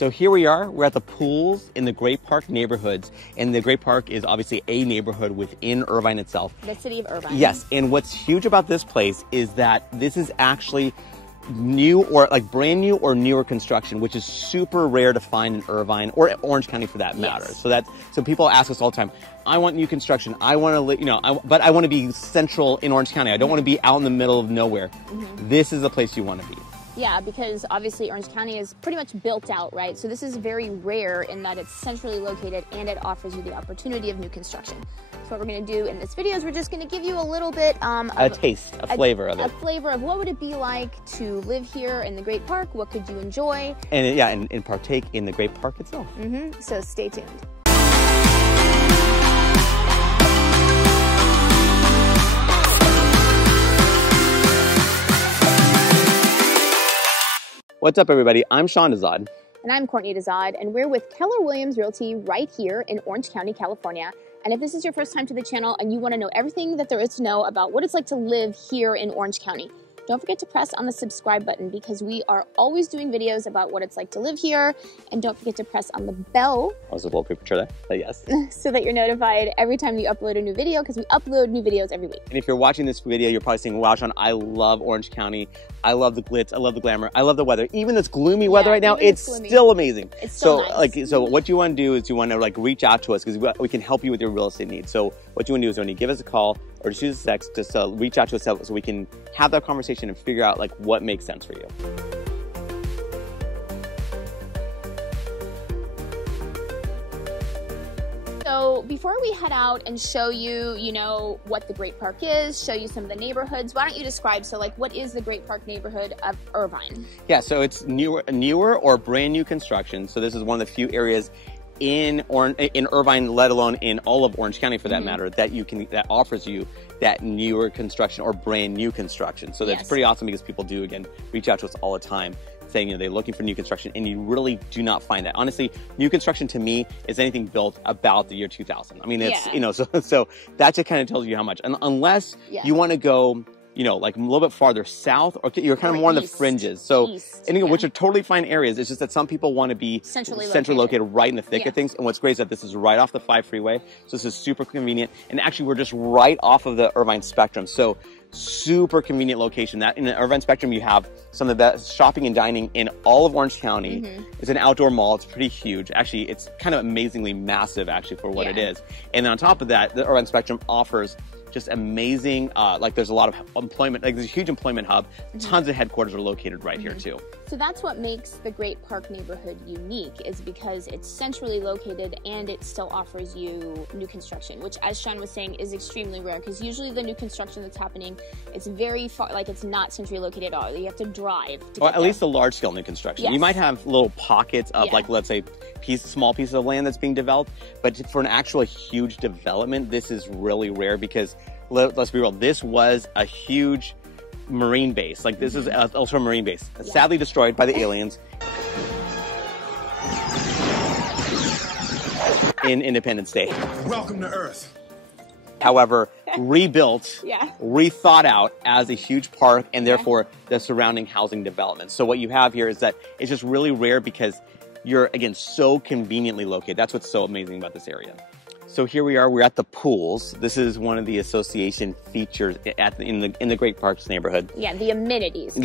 So here we are, we're at the pools in the Great Park neighborhoods. And the Great Park is obviously a neighborhood within Irvine itself. The city of Irvine. Yes, and what's huge about this place is that this is actually new or like brand new or newer construction, which is super rare to find in Irvine or Orange County for that matter. Yes. So people ask us all the time, I want new construction. I want to live, but I want to be central in Orange County. I don't want to be out in the middle of nowhere. This is the place you want to be. Yeah, because obviously Orange County is pretty much built out, right? So this is very rare in that it's centrally located and it offers you the opportunity of new construction. So what we're going to do in this video is we're just going to give you a little bit a taste, a flavor of it. A flavor of what would it be like to live here in the Great Park? What could you enjoy? And yeah, and partake in the Great Park itself. So stay tuned. What's up, everybody? I'm Dezahd. And I'm Courtney Dezahd, and we're with Keller Williams Realty right here in Orange County, California. And if this is your first time to the channel and you want to know everything that there is to know about what it's like to live here in Orange County, don't forget to press on the subscribe button because we are always doing videos about what it's like to live here. And don't forget to press on the bell. I was a little premature there, but yes. So that you're notified every time we upload a new video because we upload new videos every week. And if you're watching this video, you're probably saying, wow, Sean, I love Orange County. I love the glitz. I love the glamour. I love the weather. Even this gloomy weather right now, it's still amazing. It's so nice. So what you want to do is you want to reach out to us because we can help you with your real estate needs. So what you want to do is when you give us a call or just use a text, just reach out to us so we can have that conversation and figure out what makes sense for you. So before we head out and show you, what the Great Park is, show you some of the neighborhoods, why don't you describe, what is the Great Park neighborhood of Irvine? Yeah, so it's newer or brand new construction. So this is one of the few areas in Irvine, let alone in all of Orange County for that matter, that offers you that newer construction or brand new construction. So that's pretty awesome because people do, again, reach out to us all the time saying, they're looking for new construction, and you really do not find that. Honestly, new construction to me is anything built about the year 2000. I mean, it's, so that just kind of tells you how much. Unless you want to go, like a little bit farther south, or you're kind of more on the fringes. So, which are totally fine areas. It's just that some people want to be centrally located right in the thick of things. And what's great is that this is right off the 5 freeway. So this is super convenient. And actually, we're just right off of the Irvine Spectrum. So super convenient location. That in the Irvine Spectrum, you have some of the best shopping and dining in all of Orange County. It's an outdoor mall. It's pretty huge. Actually, it's kind of amazingly massive actually for what it is. And then on top of that, the Irvine Spectrum offers just amazing, there's a lot of employment, there's a huge employment hub. Tons of headquarters are located right here too. So that's what makes the Great Park neighborhood unique, is because it's centrally located and it still offers you new construction, which, as Sean was saying, is extremely rare because usually the new construction that's happening, it's very far, it's not centrally located at all. You have to drive to at least the large scale new construction. You might have little pockets of let's say small pieces of land that's being developed, but for an actual huge development, this is really rare because let's be real, this was a huge marine base. This is also a marine base, sadly destroyed by the aliens in Independence Day. Welcome to Earth. However, rebuilt, rethought out as a huge park, and therefore the surrounding housing development. So what you have here is that it's just really rare because you're, again, so conveniently located. That's what's so amazing about this area. So here we are, we're at the pools. This is one of the association features in the Great Parks neighborhood. Yeah, the amenities.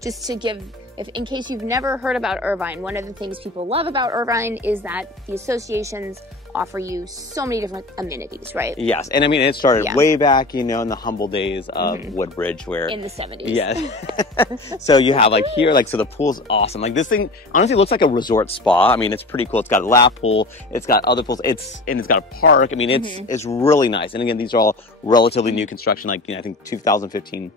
Just to give, in case you've never heard about Irvine, one of the things people love about Irvine is that the associations offer you so many different amenities, right? Yes, and I mean, it started way back, in the humble days of Woodbridge, where in the 70s. Yes. So you have here, so the pool's awesome. This thing honestly looks like a resort spa. I mean, it's pretty cool. It's got a lap pool. It's got other pools. It's got a park. I mean, it's really nice. And again, these are all relatively new construction. I think 2015.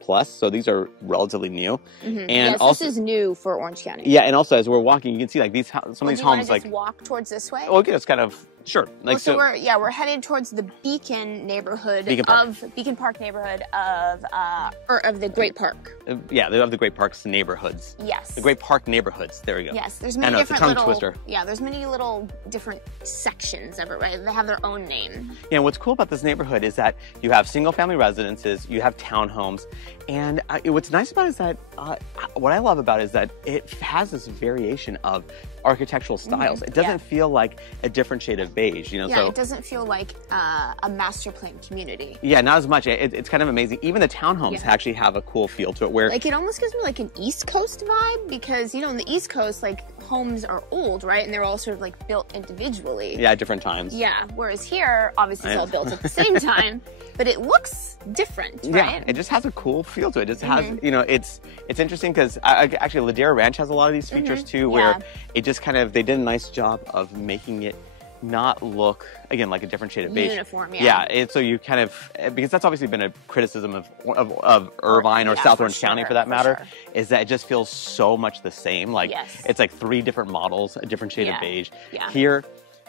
Plus, so these are relatively new, and also this is new for Orange County. Yeah, and also as we're walking, you can see some of these homes. Just walk towards this way. Okay, it's kind of sure. We're headed towards the Beacon neighborhood Beacon Park neighborhood of the Great Park. Yeah, they have the Great Park's neighborhoods. Yes. The Great Park neighborhoods. There we go. Yes, there's many it's a different tongue little twister. Yeah, there's many little different sections of it, right? They have their own name. Yeah, and what's cool about this neighborhood is that you have single-family residences, you have townhomes, and what's nice about it is that what I love about it is that it has this variation of architectural styles. It doesn't feel like a different shade of beige, you know. Yeah, so it doesn't feel like a master plan community. yeah, not as much. It's kind of amazing. Even the townhomes actually have a cool feel to it, where like it almost gives me like an East Coast vibe, because you know in the East Coast like homes are old, right, and they're all sort of like built individually. yeah, different times. Yeah, whereas here obviously it's all built at the same time, but it looks different, right? Yeah, it just has a cool feel to it. It just has, you know, it's interesting because actually Ladera Ranch has a lot of these features too, where it just kind of, they did a nice job of making it not look, again, like a different shade of beige. Uniform, so you kind of, because that's obviously been a criticism of Irvine or South Orange County for that matter, is that it just feels so much the same. Like it's like 3 different models, a different shade of beige. Here,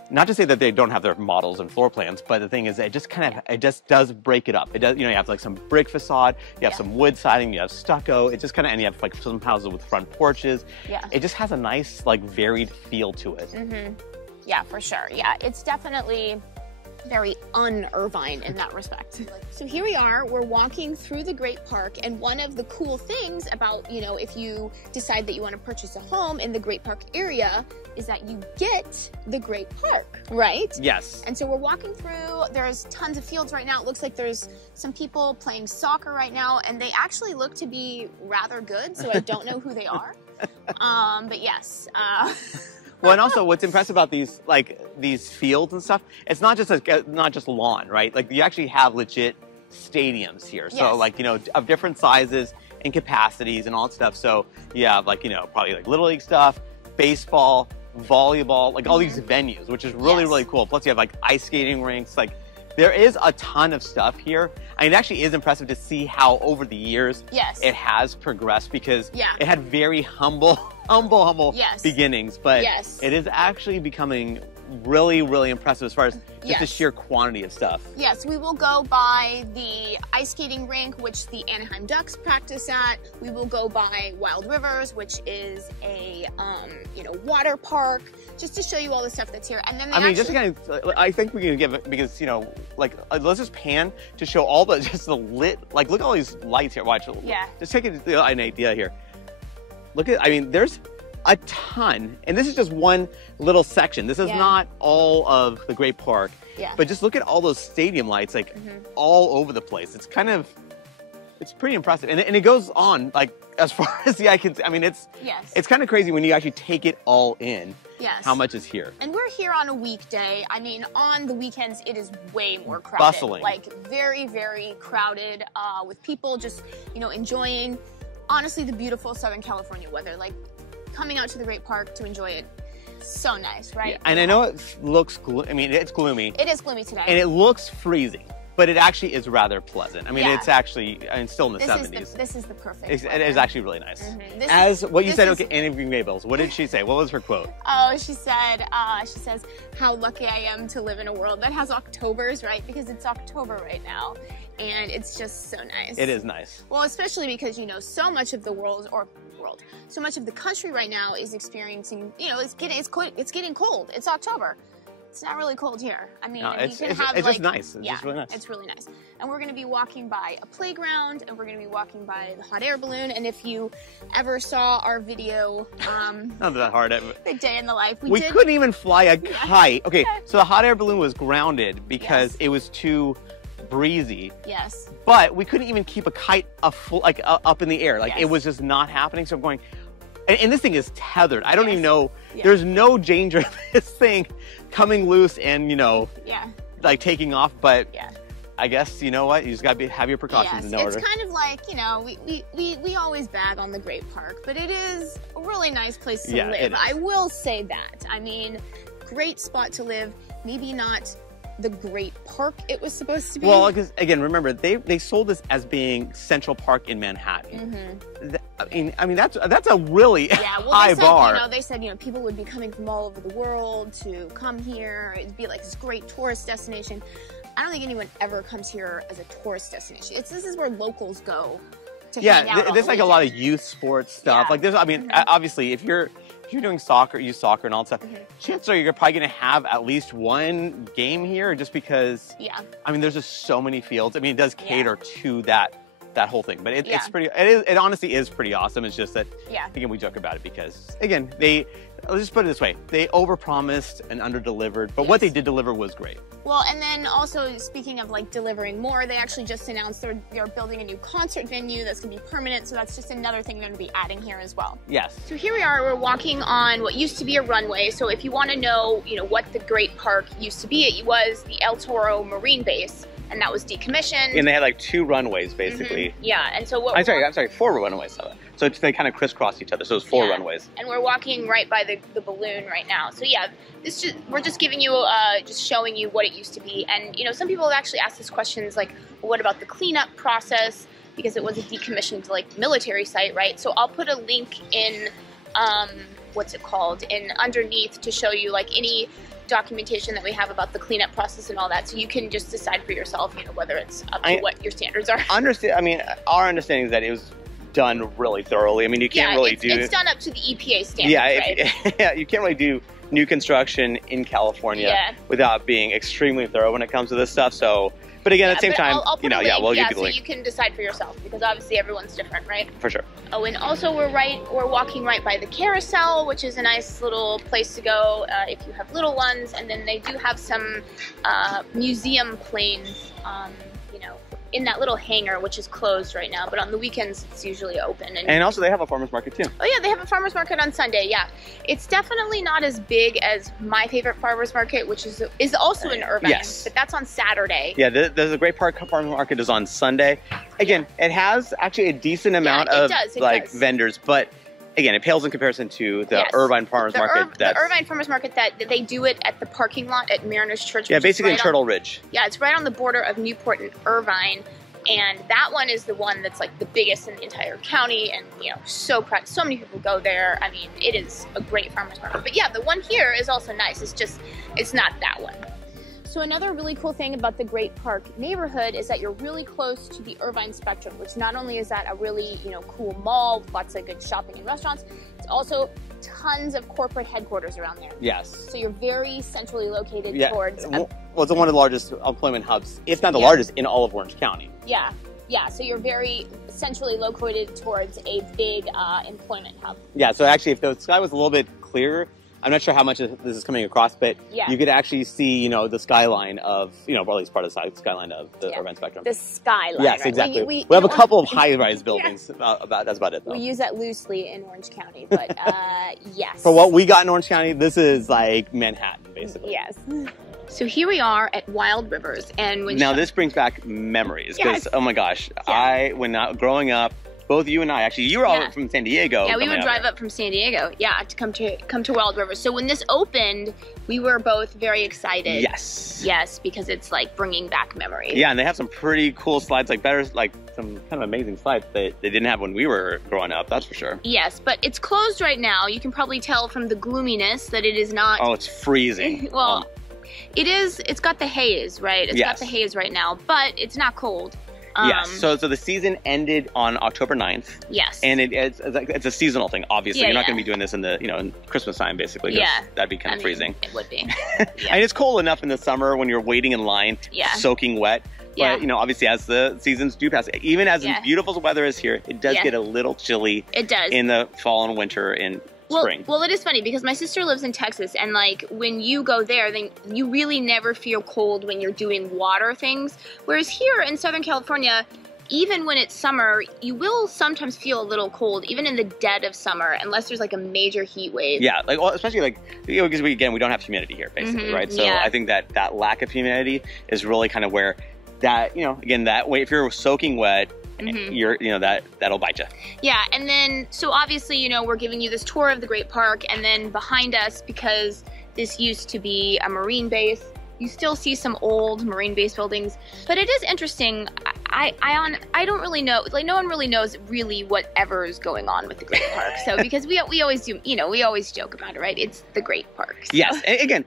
not to say that they don't have their models and floor plans, but the thing is, it just kind of, it just does break it up. It does, you know, you have like some brick facade, you have some wood siding, you have stucco, it just kind of, and you have like some houses with front porches. It just has a nice, like, varied feel to it. Yeah, for sure. Yeah, it's definitely very un-Irvine in that respect. So here we are, we're walking through the Great Park, and one of the cool things about, you know, if you decide that you want to purchase a home in the Great Park area is that you get the Great Park, right? Yes. And so we're walking through, there's tons of fields right now. It looks like there's some people playing soccer right now, and they actually look to be rather good, so I don't know who they are. But yes. Well, and also what's impressive about these, like, these fields and stuff, it's not just lawn, right? Like, you actually have legit stadiums here. So, like, you know, of different sizes and capacities and all that stuff. So you have, like, you know, probably like Little League stuff, baseball, volleyball, like all these venues, which is really, really cool. Plus you have like ice skating rinks. Like, there is a ton of stuff here. I mean, it actually is impressive to see how over the years it has progressed, because it had very humble beginnings, but it is actually becoming really, really impressive as far as just the sheer quantity of stuff. Yes, we will go by the ice skating rink, which the Anaheim Ducks practice at. We will go by Wild Rivers, which is a you know, water park, just to show you all the stuff that's here. And then I mean, just to kind of, I think we can give it, because, you know, like, let's just pan to show all the, just the lit, like, look at all these lights here. Watch. Just take an idea here. Look at, I mean, there's a ton, and this is just one little section. This is not all of the Great Park, but just look at all those stadium lights, like, all over the place. It's kind of, it's pretty impressive, and it goes on, like, as far as the eye can see. I mean, it's kind of crazy when you actually take it all in. How much is here? And we're here on a weekday. I mean, on the weekends, it is way more crowded. Bustling. Like, very, very crowded, with people just, you know, enjoying, honestly, the beautiful Southern California weather. Like, coming out to the Great Park to enjoy it. So nice, right? And I know it looks gloomy. I mean, it's gloomy. It is gloomy today. And it looks freezing, but it actually is rather pleasant. I mean, it's actually, I mean, still in the 70s. This is the perfect It is actually really nice. As what you said, okay, Annie from Gables, what did she say? What was her quote? Oh, she said, she says, how lucky I am to live in a world that has Octobers, right? Because it's October right now. And it's just so nice. It is nice. Well, especially because, you know, so much of the so much of the country right now is experiencing, you know, it's getting cold. It's October. It's not really cold here. I mean, it's just nice. It's just really nice. It's really nice. And we're going to be walking by a playground, and we're going to be walking by the hot air balloon. And if you ever saw our video, not that hard. The day in the life, we couldn't even fly a kite. Okay, so the hot air balloon was grounded because it was too breezy. Yes. But we couldn't even keep a kite up in the air. Like, it was just not happening. So I'm going, and this thing is tethered. I don't even know. There's no danger of this thing coming loose and, you know, like taking off. But I guess, you know what? You just got to have your precautions in order. It's kind of like, you know, we always bag on the Great Park, but it is a really nice place to live. I will say that. I mean, great spot to live. Maybe not the Great Park it was supposed to be. Well, because again, remember, they sold this as being Central Park in Manhattan. I mean that's a really high bar. You know, they said, you know, people would be coming from all over the world to come here. It'd be like this great tourist destination. I don't think anyone ever comes here as a tourist destination. This is where locals go to hang out. There's like a lot of youth sports stuff. Like there's, I mean, obviously if you're doing soccer, youth soccer and all that stuff, chances are you're probably going to have at least one game here just because, I mean, there's just so many fields. I mean, it does cater to that whole thing, but it's pretty, it honestly is pretty awesome. It's just that, again, we joke about it because, again, let's just put it this way, they overpromised and underdelivered, but what they did deliver was great. Well, and then also, speaking of like delivering more, they actually just announced they're building a new concert venue that's going to be permanent, so that's just another thing they're going to be adding here as well. Yes. So here we are, we're walking on what used to be a runway, so if you want to know, what the Great Park used to be, it was the El Toro Marine Base, and that was decommissioned. And they had like 2 runways, basically. Yeah, and so what... I'm sorry, 4 runways. So they kind of crisscrossed each other, so it's 4 runways. And we're walking right by the balloon right now. So yeah, we're just giving you, just showing you what it used to be. And, some people have actually asked us questions like, well, what about the cleanup process? Because it was a decommissioned, like, military site, right? So I'll put a link in, what's it called, underneath to show you, like, any documentation that we have about the cleanup process and all that, so you can just decide for yourself, whether it's up to what your standards are. I mean, our understanding is that it was done really thoroughly. I mean, you can't really do... it's done up to the EPA standards, right? You can't really do new construction in California without being extremely thorough when it comes to this stuff, so... But again, at the same time, I'll put a link, we'll give you the link. So you can decide for yourself, because obviously everyone's different, right? For sure. Oh, and also we're walking right by the carousel, which is a nice little place to go if you have little ones. And then they do have some museum planes, in that little hangar, which is closed right now. But on the weekends, it's usually open. And also they have a farmer's market too. Oh yeah, they have a farmer's market on Sunday, yeah. It's definitely not as big as my favorite farmer's market, which is also in Irvine. Yes. But that's on Saturday. Yeah, there's a Great Park Farmer's Market is on Sunday. Again, it has actually a decent amount of vendors, but again, it pales in comparison to the Irvine Farmers Market. The Irvine Farmers Market that they do it at the parking lot at Mariners Church. Yeah, basically in Turtle Ridge. Yeah, it's right on the border of Newport and Irvine. And that one is the one that's like the biggest in the entire county, and so many people go there. I mean, it is a great farmers market. But yeah, the one here is also nice. It's not that one. So another really cool thing about the Great Park neighborhood is that you're really close to the Irvine Spectrum, which not only is that a really cool mall with lots of good shopping and restaurants, it's also tons of corporate headquarters around there. Yes. So you're very centrally located towards... Well, it's one of the largest employment hubs, if not the largest, in all of Orange County. Yeah. Yeah, so you're very centrally located towards a big employment hub. Yeah, so actually if the sky was a little bit clearer, I'm not sure how much this is coming across, but you could actually see, the skyline of, or at least part of the skyline of the Irvine Spectrum. The skyline. Yes, exactly. We have a couple of high-rise buildings. That's about it, though. We use that loosely in Orange County, but yes. For what we got in Orange County, this is like Manhattan, basically. Yes. So here we are at Wild Rivers, and this brings back memories because oh my gosh, when growing up. Both you and I, actually, you were all from San Diego. Yeah, we would drive up from San Diego, to come to Wild Rivers. So when this opened, we were both very excited. Yes. Yes, because it's like bringing back memories. Yeah, and they have some pretty cool slides, some kind of amazing slides that they didn't have when we were growing up, that's for sure. Yes, but it's closed right now. You can probably tell from the gloominess that it is not... Oh, it's freezing. Well, it is, it's got the haze, right? It's got the haze right now, but it's not cold. Yes, so the season ended on October 9th. Yes. And it's a seasonal thing, obviously. You're not going to be doing this in the, in Christmas time, basically. Yeah. That'd be kind of freezing. It would be. And it's cold enough in the summer when you're waiting in line, soaking wet. But, obviously, as the seasons do pass, even as beautiful as the weather is here, it does get a little chilly. It does. In the fall and winter and spring. Well, it is funny because my sister lives in Texas, and like when you go there, then you really never feel cold when you're doing water things. Whereas here in Southern California, even when it's summer, you will sometimes feel a little cold, even in the dead of summer, unless there's like a major heat wave. Yeah, especially because we don't have humidity here, basically, right? So I think that lack of humidity is really kind of where that, again, that way, if you're soaking wet, you're, that'll bite you. Yeah, and then, so obviously, we're giving you this tour of the Great Park, and then behind us, because this used to be a Marine base, you still see some old Marine base buildings, but it is interesting. I don't really know, no one really knows really whatever is going on with the Great Park. So, because we always do, we always joke about it, right? It's the Great Park. So. Yes, and again,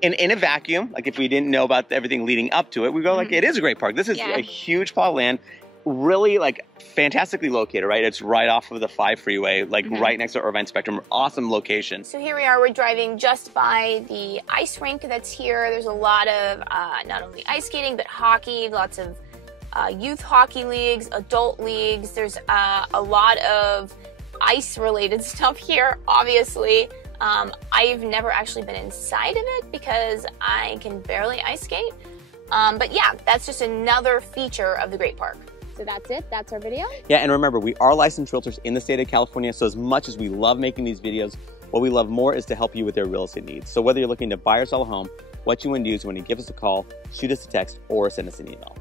in a vacuum, like if we didn't know about everything leading up to it, we go like, it is a great park. This is a huge plot of land. really like fantastically located, right? It's right off of the 5 freeway, like right next to Irvine Spectrum. Awesome location. So here we are, we're driving just by the ice rink that's here. There's a lot of not only ice skating, but hockey, lots of youth hockey leagues, adult leagues. There's a lot of ice related stuff here, obviously. I've never actually been inside of it because I can barely ice skate. But yeah, that's just another feature of the Great Park. So that's it, that's our video. Yeah, and remember, we are licensed realtors in the state of California, so as much as we love making these videos, what we love more is to help you with your real estate needs. So whether you're looking to buy or sell a home, what you want to do is you want to give us a call, shoot us a text, or send us an email.